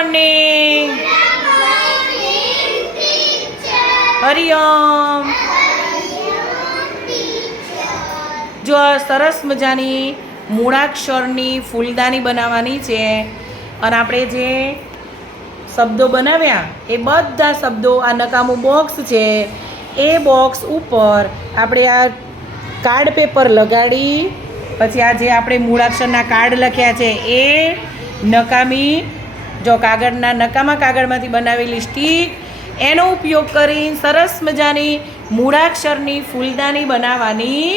Morning. Hariom. જો સરસ મજાની મૂળાક્ષરની ફૂલદાની બનાવવાની છે અને આપણે જે શબ્દો બનાવ્યા એ બધા શબ્દો આ નકામું બોક્સ છે એ બોક્સ ઉપર આપણે આ કાર્ડ પેપર લગાડી પછી આ જે આપણે મૂળાક્ષરના કાર્ડ લખ્યા છે એ નકામી જો કાગળના નકામા કાગળમાંથી બનાવેલી સ્ટીક એનો ઉપયોગ કરી સરસ મજાની મૂળાક્ષરની ફૂલદાની બનાવવાની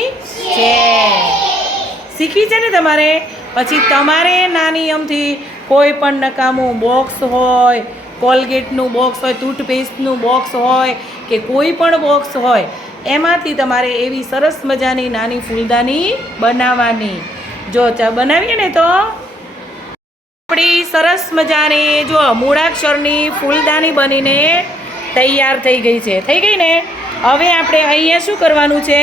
છે. શીખી છે ને તમારે? પછી તમારે નાની અમથી કોઈ પણ નકામું બોક્સ હોય, કોલગેટનું બોક્સ હોય, ટૂથપેસ્ટનું બોક્સ હોય કે કોઈ પણ બોક્સ હોય એમાંથી તમારે એવી સરસ મજાની નાની ફૂલદાની બનાવવાની. જો બનાવીએ ને તો આપણી સરસ મજાની જો મૂળાક્ષરની ફૂલદાની બનીને તૈયાર થઈ ગઈ છે. થઈ ગઈ ને? હવે આપણે અહીંયા શું કરવાનું છે,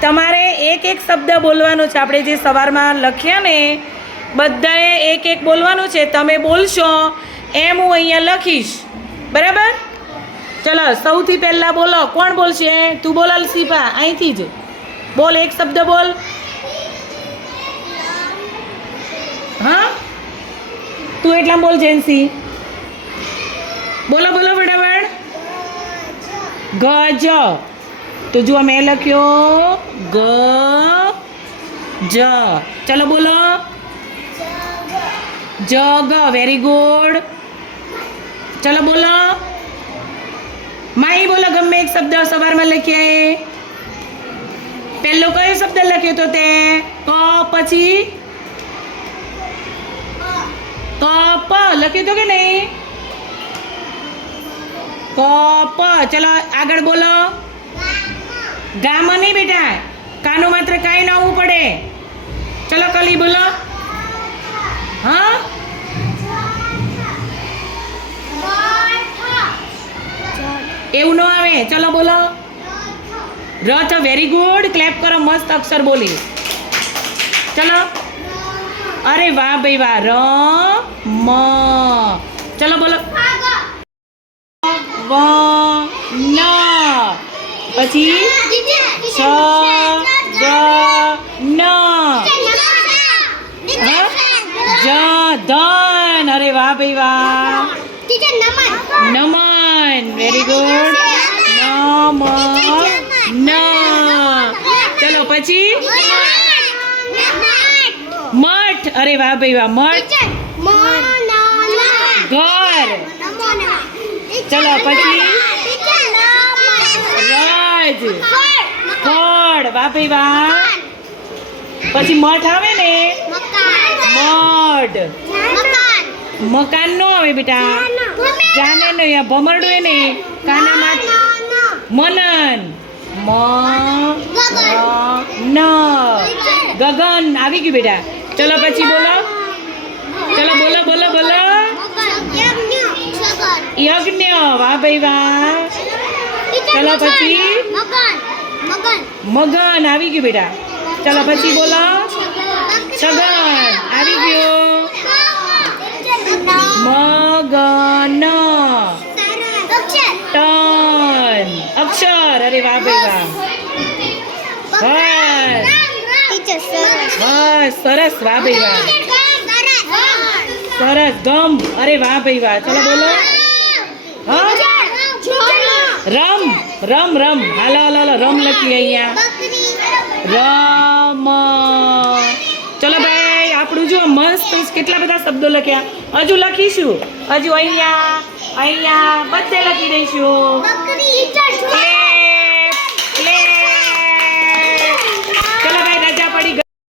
તમારે એક એક શબ્દ બોલવાનો છે. આપણે જે સવારમાં લખ્યા ને બધાએ એક એક બોલવાનું છે. તમે બોલશો એમ હું અહીંયા લખીશ, બરાબર? ચલો સૌથી પહેલાં બોલો. કોણ બોલશે? તું બોલ અલસીફા, અહીંથી જ બોલ. એક શબ્દ બોલ. હા તું એટલા બોલ જેન્સી. બોલો બોલો ફટાફટ. ગજ. તો જો મેં લખ્યો ગ જ. ચલો બોલો. જગ. Very good. ચલો બોલો. માહી બોલો ગમે એક શબ્દ સવારમાં લખ્યા એ. પહેલો કયો શબ્દ લખ્યો તો તે? ક. પછી કપ લખ્યું તો કે નહીં? કપ. ચલો આગળ બોલો. ગામ નહીં બેટા, કાનું માત્ર કાંઈ ન આવવું પડે. ચલો કલી બોલો. હા એવું ન આવે. ચલો બોલો. રથ. Very good. ક્લેપ કરો. મસ્ત અક્ષર બોલી. ચલો. અરે વાહ ભાઈ વાહ. ર મ. ચલો બોલો. વ ન. પછી છ ગ ન. જ ધન. અરે વાહ ભાઈ વાહ. નમન. Very good. નમ ન. ચલો પછી મઠ. અરે વાહ ભાઈ વાહ. મઠ. ઘર. ચલો પછી રજ. ફળ. વાહ ભાઈ વાહ. પછી મઠ આવે ને મઢ. મકાન નો આવે બેટા. જાને નો ભમરડું એ નહીં. કાનામાં મનન. મ ન. ગગન આવી ગયું બેટા. ચલો પછી બોલો. ચલો બોલો બોલો બોલો. યજ્ઞ. વાહ ભાઈ વાહ. ચલો પછી મગન આવી ગયું બેટા. ચલો પછી બોલો. છગન આવી ગયો. મગન. ટન. અક્ષર. અરે વાહ ભાઈ વાહ. બસ સરસ. વાહ ભાઈ વાહ. સરસ. ગમ. અરે વાહ ભાઈ વાહ. ચલો બોલો. હા રમ. રમ રમ. હાલો હાલો હાલો. રમ લખીએ અહીંયા. રમ. ચલો ભાઈ આપણું જો મસ્ત કેટલા બધા શબ્દો લખ્યા. હજુ લખીશું. હજુ અહીંયા અહીંયા બધે લખી દઈશું.